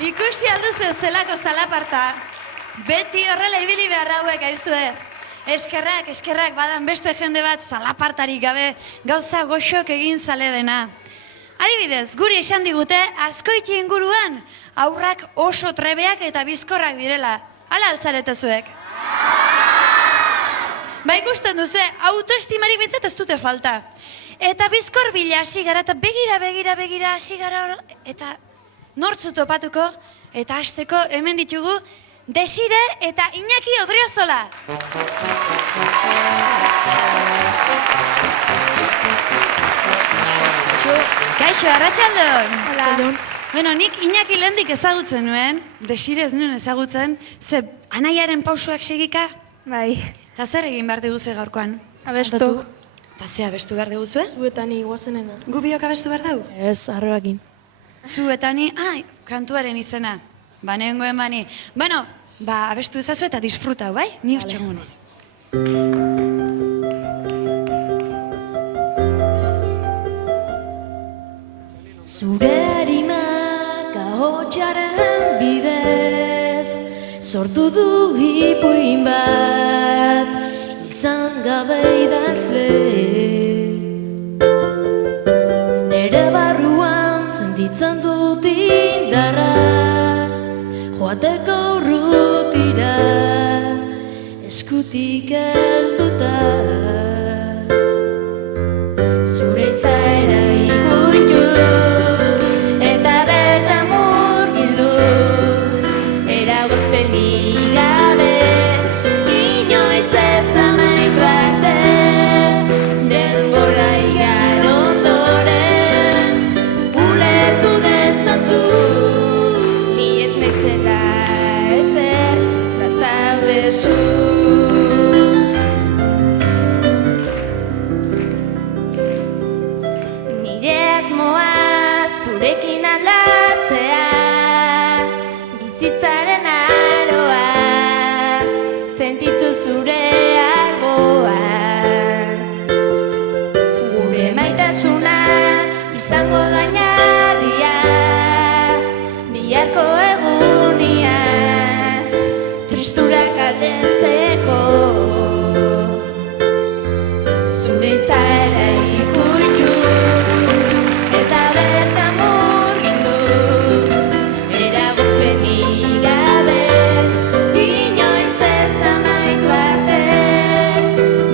Ikusi alduzu zelako zalaparta. Beti horrela ibili behar hauek aizue. Eskerrak, badan beste jende bat zalapartarik gabe gauza goxok egin zale dena. Adibidez, guri esan digute Azkoiti inguruan aurrak oso trebeak eta bizkorrak direla. Hala altzarete zuek? Ba ikusten duzu, autoestimarik bintzat ez dute falta. Eta bizkor bila hasi gara eta begira hasi gara eta nortzu topatuko eta hasteko hemen ditugu Desire eta Iñaki Odriozola. Kaixo, arratsaldeon. Hala. Bueno, nik Iñaki lehendik ezagutzen nuen, Desire ez nuen ezagutzen, ze anaiaren pausuak segika? Bai. Eta zer egin behar diguzue gaurkoan? Abestu. Eta ze abestu behar diguzue? Zuetan iguazenena. Gu biok abestu behar dugu? Ez, arrebakin. Zu eta ni, kantuaren izena. Ba, nengoen bani. Bueno, ba, abestu ezazu eta disfruta, bai? Ni hor txamunez. Zure harimak ahotsaren bidez sortu du ipuin bat izan gabe idazle. Nere barruan sentitzen dut indarra joateko urrutira eskutik helduta. Zure izaera ikutu eta bertan murgildu eragozpenik gabe inoiz ez amaitu arte denbora igaro ondoren ulertu dezazu ni ez naizela ezer ez bazaude zu. Zurekin aldatzea bizitzaren aroa sentitu zure alboa. Gure maitasuna izango gainarria biharko egunia tristurak aldentzeko. Zure izaera ikutu eta bertan murgildu eragozpenik gabe inoiz ez amaitu arte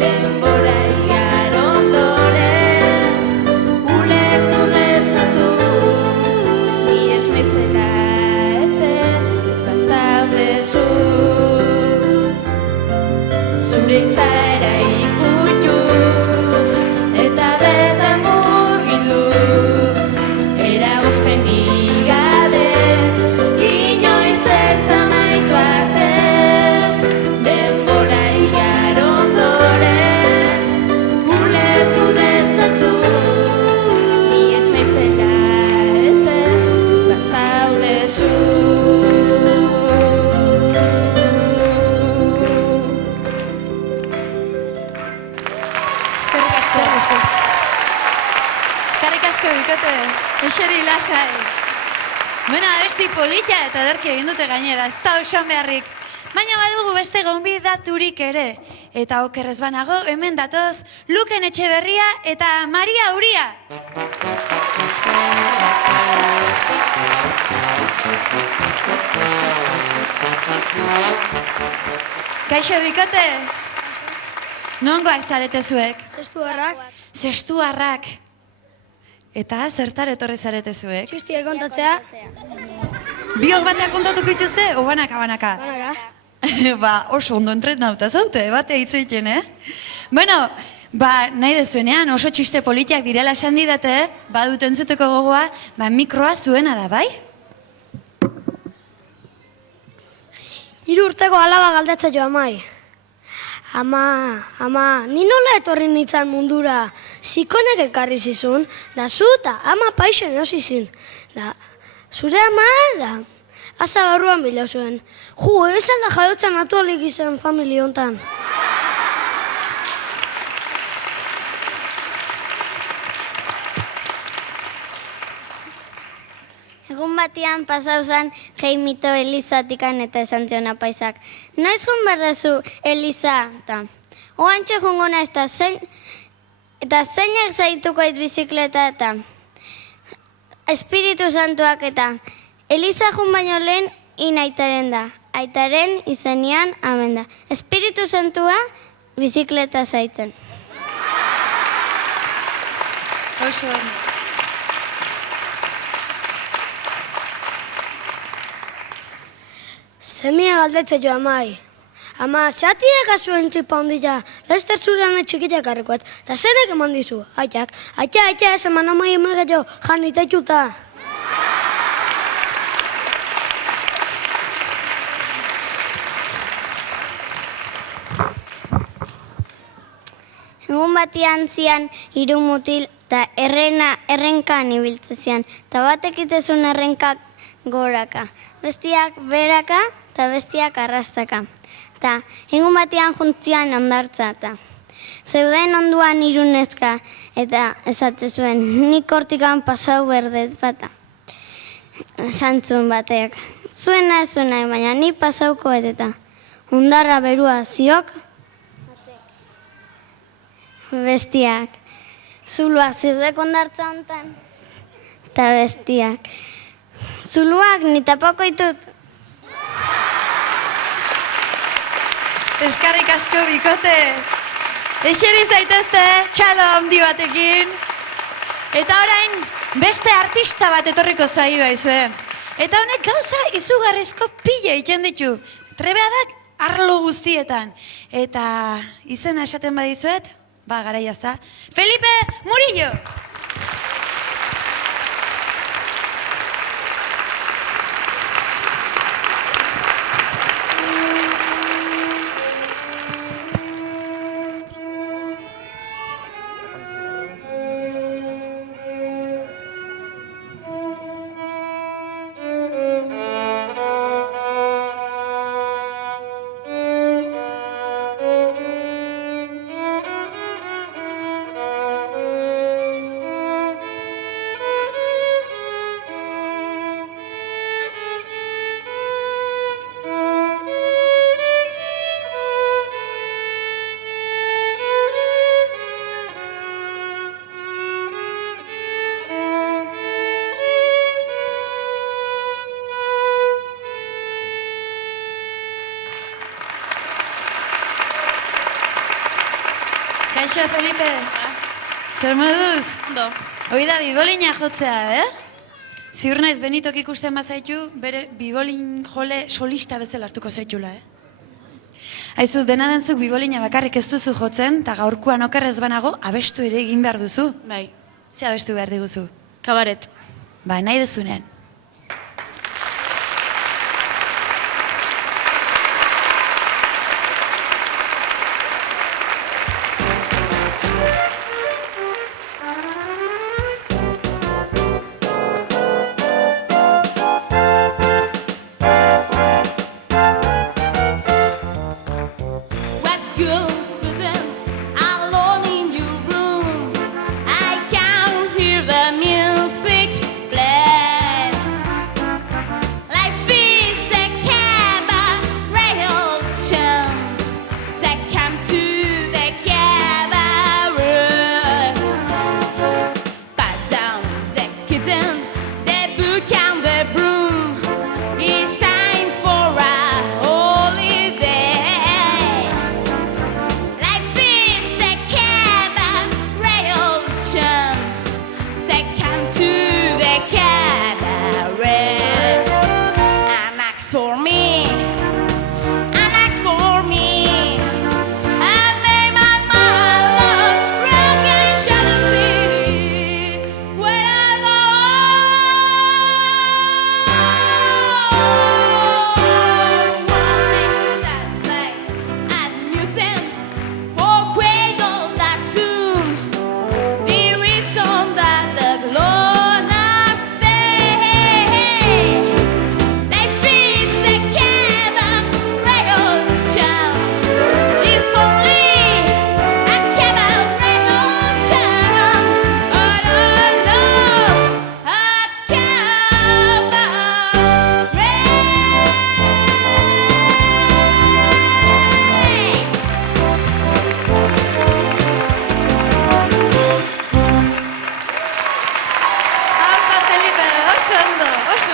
denbora igaro ondoren ulertu dezazu ni ez naizela ezer ez bazaude zu. Zure izaera ikutu eta bertan murgildu eragozpenik gabe inoiz ez amaitu arte denbora igaro ondoren ulertu dezazu ni ez naizela ezer ez bazaude zu. Eskarrik asko bikote, eseri lasai. Bena, abesti polita eta ederki egin dute gainera, ez da esan beharrik. Baina badugu beste gonbidaturik ere. Eta okerrez banago, hemen datoz, Luken Etxeberria eta Maria Uria. Kaixo bikote, nongoak zarete zuek? Zestuarrak. Eta zertar etorri zarete zuek? Txistia kontatzea. Biok bateak kontatuko ituze, o banaka? Ba, oso ondo entrenauta zaute, batea hitz egiten, Bueno, ba, nahi dezuenean oso txiste politiak direla esan didate, badut entzuteko gogoa, ba, mikroa zuena da, bai? 3 urteko alaba galdatza jo amai. Ama, ni nola etorri nintzen mundura? Zikonek ekarri zizun, da zu eta ama paixen hasi zin. Da, zure ama, da, asa barruan bila zuen. Ez alda jaiotzen atualik izan familia hontan. Egun bat batian pasau zen Jaimito Elizatikan eta esan zion apaisak. Noiz jun berrezu Eliza, eta oantxe jungo naiz, eta zeinak zaitukoit bizikleta, eta Espiritu Santuak eta Eliza jun baino lehen aitaren da. Aitaren izenean amen da. Espiritu Santua bizikleta zaitzen. Oso ondo. Semia galdetze jo amai. Ama, zeatiak azuen tripa ondila, laizter zurean txikitak harrikoet, eta zerek eman dizu, aitak. Aitak, ez eman amai emege jo, jan itaituta. Egun batian zian hiru mutil eta errenkan ibiltze zian, eta batek itezun errenkak goraka, bestiak beraka eta bestiak arrastaka. Eta egun batian juntzian ondartza eta zeuden onduan hiru neska eta esate zuen nik hortikan pasau berdet bata. Santzun batek, zuena ez zuena, baina ni pasauko eta undarra berua ziok, bestiak. Zuluak zeudek ondartza hontan, eta bestiak. Zuluak nitapako ditut. Eskarrik asko bikote. Eseri zaitezte, txalo handi batekin. Eta orain, beste artista bat etorriko zaio aizue. Eta honek gauza izugarrizko pila egiten ditu. Trebeadak arlo guztietan. Eta izena esaten badizuet, ba, garaia da. Felipe Murillo! Kaixo, Felipe. Zer moduz? Ondo. Hoi da bibolina jotzea, Ziur naiz Benitok ikusten bazaitu, bere bibolin jole solista bezala hartuko zaitula, Aizu, dena denzuk bibolina bakarrik ez duzu jotzen, eta gaurkoan okerrez banago, abestu ere egin behar duzu. Bai. Ze abestu behar diguzu? Kabaret. Ba, nahi duzunean. What goes to them alone in your room? I can hear the music play.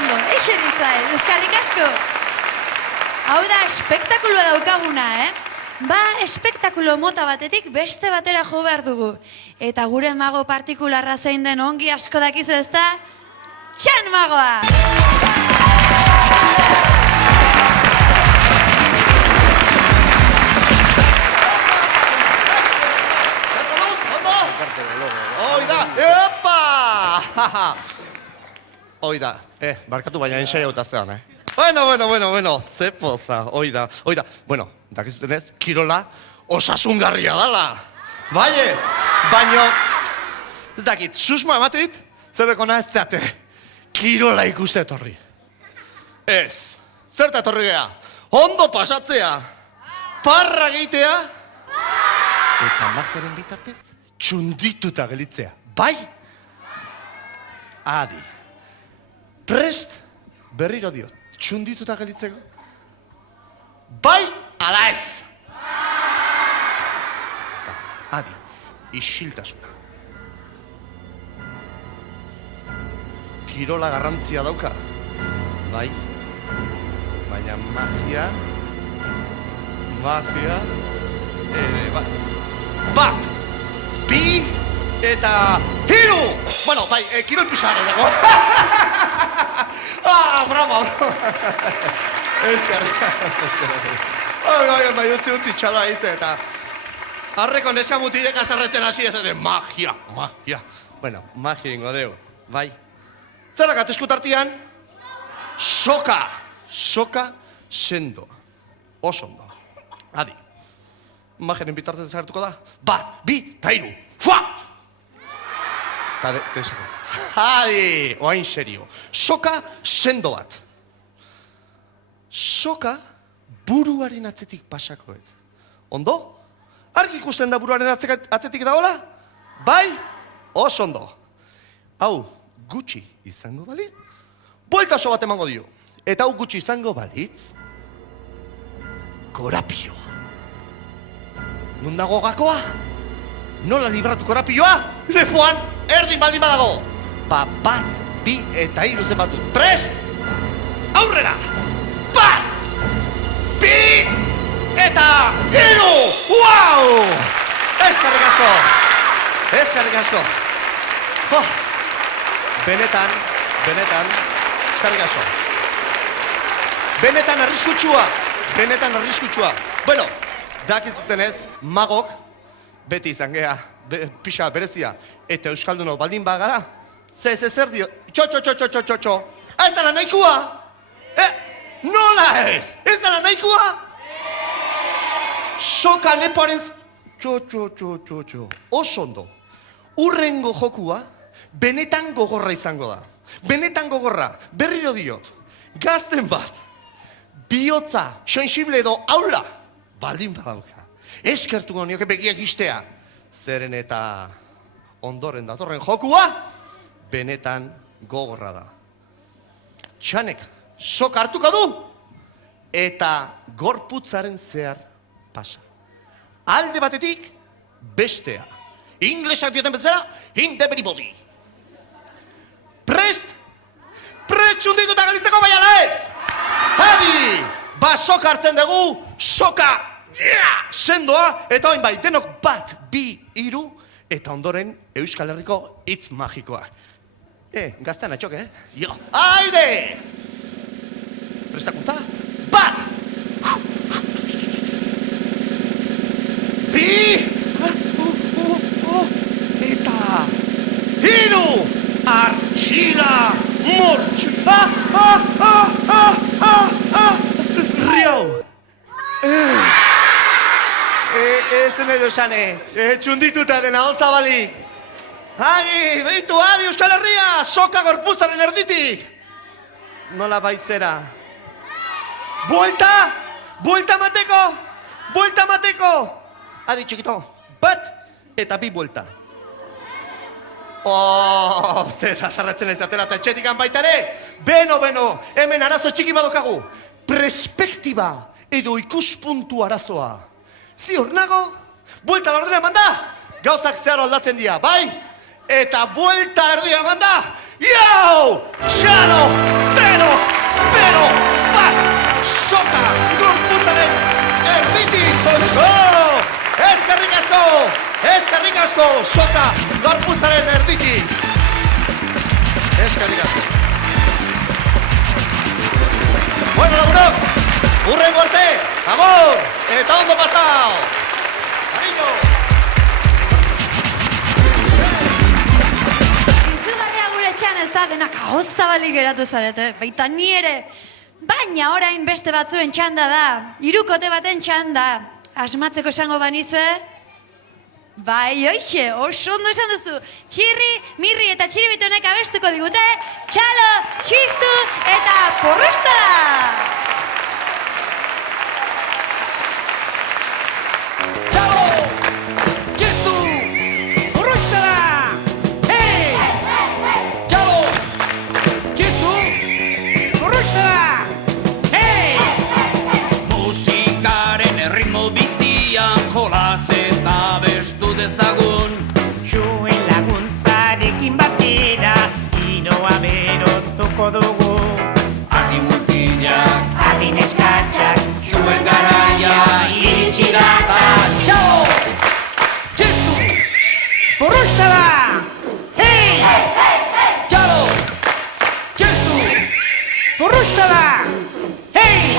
ondo. Eixeri zait, eskarrik asko. Hau da, espektakuloa daukaguna, Ba, espektakulo mota batetik beste batera jo behar dugu. Eta gure mago partikularra zein den ongi asko dakizu ezta? Txan magoa! Oida! Epa! Oida, barkatu baina ensai hautaztean, Bueno, ze poza, oida. Bueno, dakizutenez, kirola osasungarria dala. Baiez, baino, ez dakit, susmoa ematit, zebekona ez zeate, kirola ikuste etorri. Ez, zerta etorri geha, ondo pasatzea, parra gehitea, eta magiaren bitartez, txundituta gelitzea. Bai? Adi. Prest, berriro diot, txundituta gelitzeko? Bai, ala ez! Adi, isiltasuna. Kirola garrantzia dauka. Bai, baina magia, ere bai. Bat, bi, eta hiru! Bueno, bai, kirol pixara dago. Bravo! Eskerrik. Bai, utzi txaloa ize eta harreko nesamutilek azarretzen hasi ez magia. Bueno, magia ingo deu, bai. Zerakat eskutartian? Soka sendo. Oso ondo. Adi. Magiaren bitartez zagertuko da? Bat, bi, eta hiru. Fuat! Eta desakot. Adi, oain serio. Soka sendo bat. Soka buruaren atzetik pasakoet. Ondo? Argi ikusten da buruaren atzetik dagoela? Bai? Oso ondo. Hau, gutxi izango balit? Bueltaso bat emango dio. Eta hau gutxi izango balitz? Korapioa. Non dago gakoa? Nola libratu korapioa? Lefoan, erdin baldin badago. Bat, bi eta hiru zenbatu. Prest! Aurrera! Bat! Bi! Eta hiru! Uau! Eskerrik asko! Benetan, eskerrik asko. Benetan arriskutsua. Bueno, dakizutenez, magok, beti izan geha, pixa berezia, eta euskaldunok baldin bagara, zer dio, txo. Ez dara nahikoa? Nola ez? Ez dara nahikoa? Soka lepoaren... Txo. Oso ondo. Urrengo jokua, benetan gogorra izango da. Benetan gogorra, berriro diot. Gazten bat, bihotza, sensible edo aula, baldin badauka. Eskertuko nioke begiak istea. Zeren eta ondoren datorren jokua, benetan gogorra da. Txanek, sok hartuko du, eta gorputzaren zehar pasa. Alde batetik, bestea. Inglesak dioten betzera, in the very body. Prest txundituta galitzeko bai ala ez! Adi! Ba, soka hartzen dugu, soka! Sendoa, eta oin bai, denok bat, bi, hiru, eta ondoren Euskal Herriko hitz magikoak. Gaztean atxok, Jo, haide! Prestakuntza, bat! Bi! Eta hiru! Artxila! Mortxila! Riau! Ezen edo esane, txundituta dena ozabalik. Agi, behitu, adi Euskal Herria, soka gorputzaren erditik. Nola baizera. Buelta mateko. Adi txikito, bat eta bi buelta. Uste, azarretzen ez atela eta etxetikan baita ere. Beno, hemen arazo txiki badokagu. Perspektiba edo ikuspuntu arazoa. Zior nago, buelta la ordena manda, gauzak zeharo aldatzen dira, bai? Eta buelta erdia manda, jau, xalo, Eskerrik asko, soka gorputzaren erditik. Eskerrik asko. Bueno, lagunok, hurrengo arte, agur, eta ondo pasao. Cariño. Izugarria gure etxean ez da denak ahoz zabalik geratu zarete, baita ni ere. Baina orain beste batzuen txanda da, hirukote baten txanda. Asmatzeko esango banizue? Bai, hoxe, oso ondo esan duzu. Txirri, mirri eta txiribitonek abestuko digute, txalo, txistu eta porrusta da! Txalo, txistu, porrusta da! Hey! Txalo, txistu, porrusta da! Hey! Musikaren erritmo bizian jolas eta bestu dezagun. Zuen laguntzarekin batera, giroa berotuko dugu. Adi mutilak, adi neskatxak, zuen garaia iritsi da. Txalo! Txistu! Porrusta da! Hey! Txalo! Txistu! Porrusta da! Hey!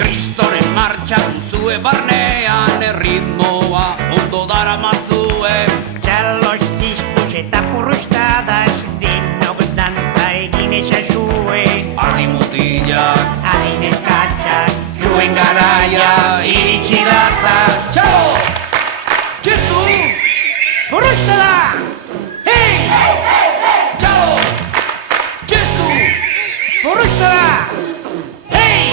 Kristoren martxa duzue barnean, erritmoa ondo dara mazue. Txalos, txistus eta porrustadas, denok dantza egin esazue. Adi mutilak, adi neskatxak, zuen garaia iritsi data. Txalo! Txistu! Porrusta da! Hey! Txalo! Txistu! Porrusta da! Hey!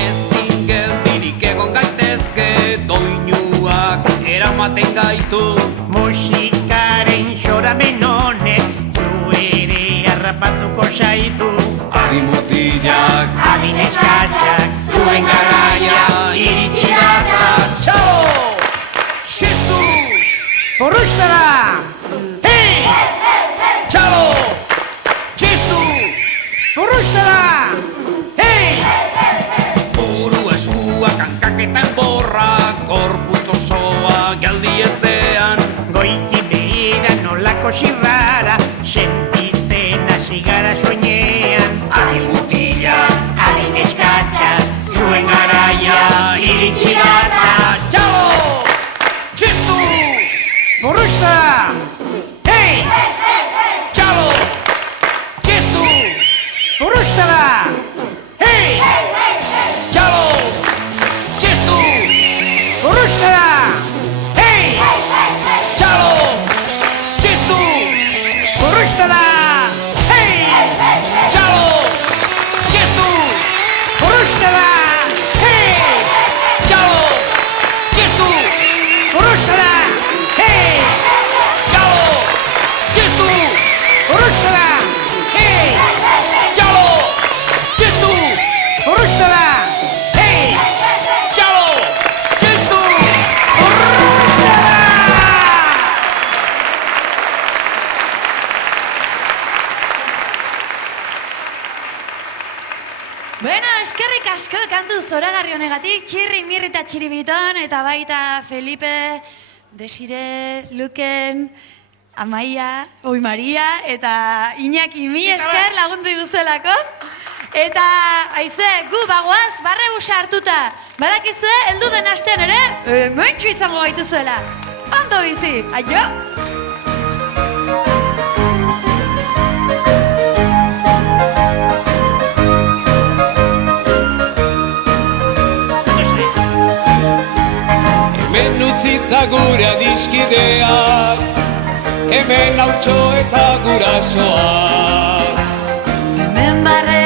Ezin geldirik egon gaitezke, doinuak eramaten gaitu. Musikaren xoramen honek, zu ere harrapatuko zaitu. Adi mutilak, adi neskatxak, zuen garaia iritsi data. Txalo! Txistu! Porrusta da! Hey! Txalo! Txistu! Porrusta da! Hey! Buru eskua kankaketan borra, korputz osoa galdi ezean. Goiti behera nolako zirrara, sentitzen hasi gara soinean. Adi mutilak, adi neskatxak, zuen garaia iritsi data. Txalo! Txistu! Porrusta! Hey! Txalo! Txistu! Porrusta da! Hey! Txalo! Txistu! Porrusta da! Hey! Txalo! Txistu! Porrusta da! Hey! Txalo! Txistu! Porrusta da! Hey! Txalo! Txistu! Porrusta da! Hey! Txalo! Txistu! Porrusta da! Hey! Txalo! Txistu! Porrusta da! Hey! Txalo! Txistu! Porrusta da! Bueno, eskerrik asko kantu zoragarri honegatik, Txirri, Mirri eta Txiribiton, eta baita Felipe, Desire, Luken, Amaia, Maria, eta Iñaki, mi esker lagundu iguzelako. Eta, aizue, gu bagoaz, barrebusa hartuta. Badakizue, heldu den astean ere, mentxu izango gaituzuela. Ondo bizi, aio! Hemen utzita gure adiskideak, hemen hautxo eta gurasoak. Hemen barre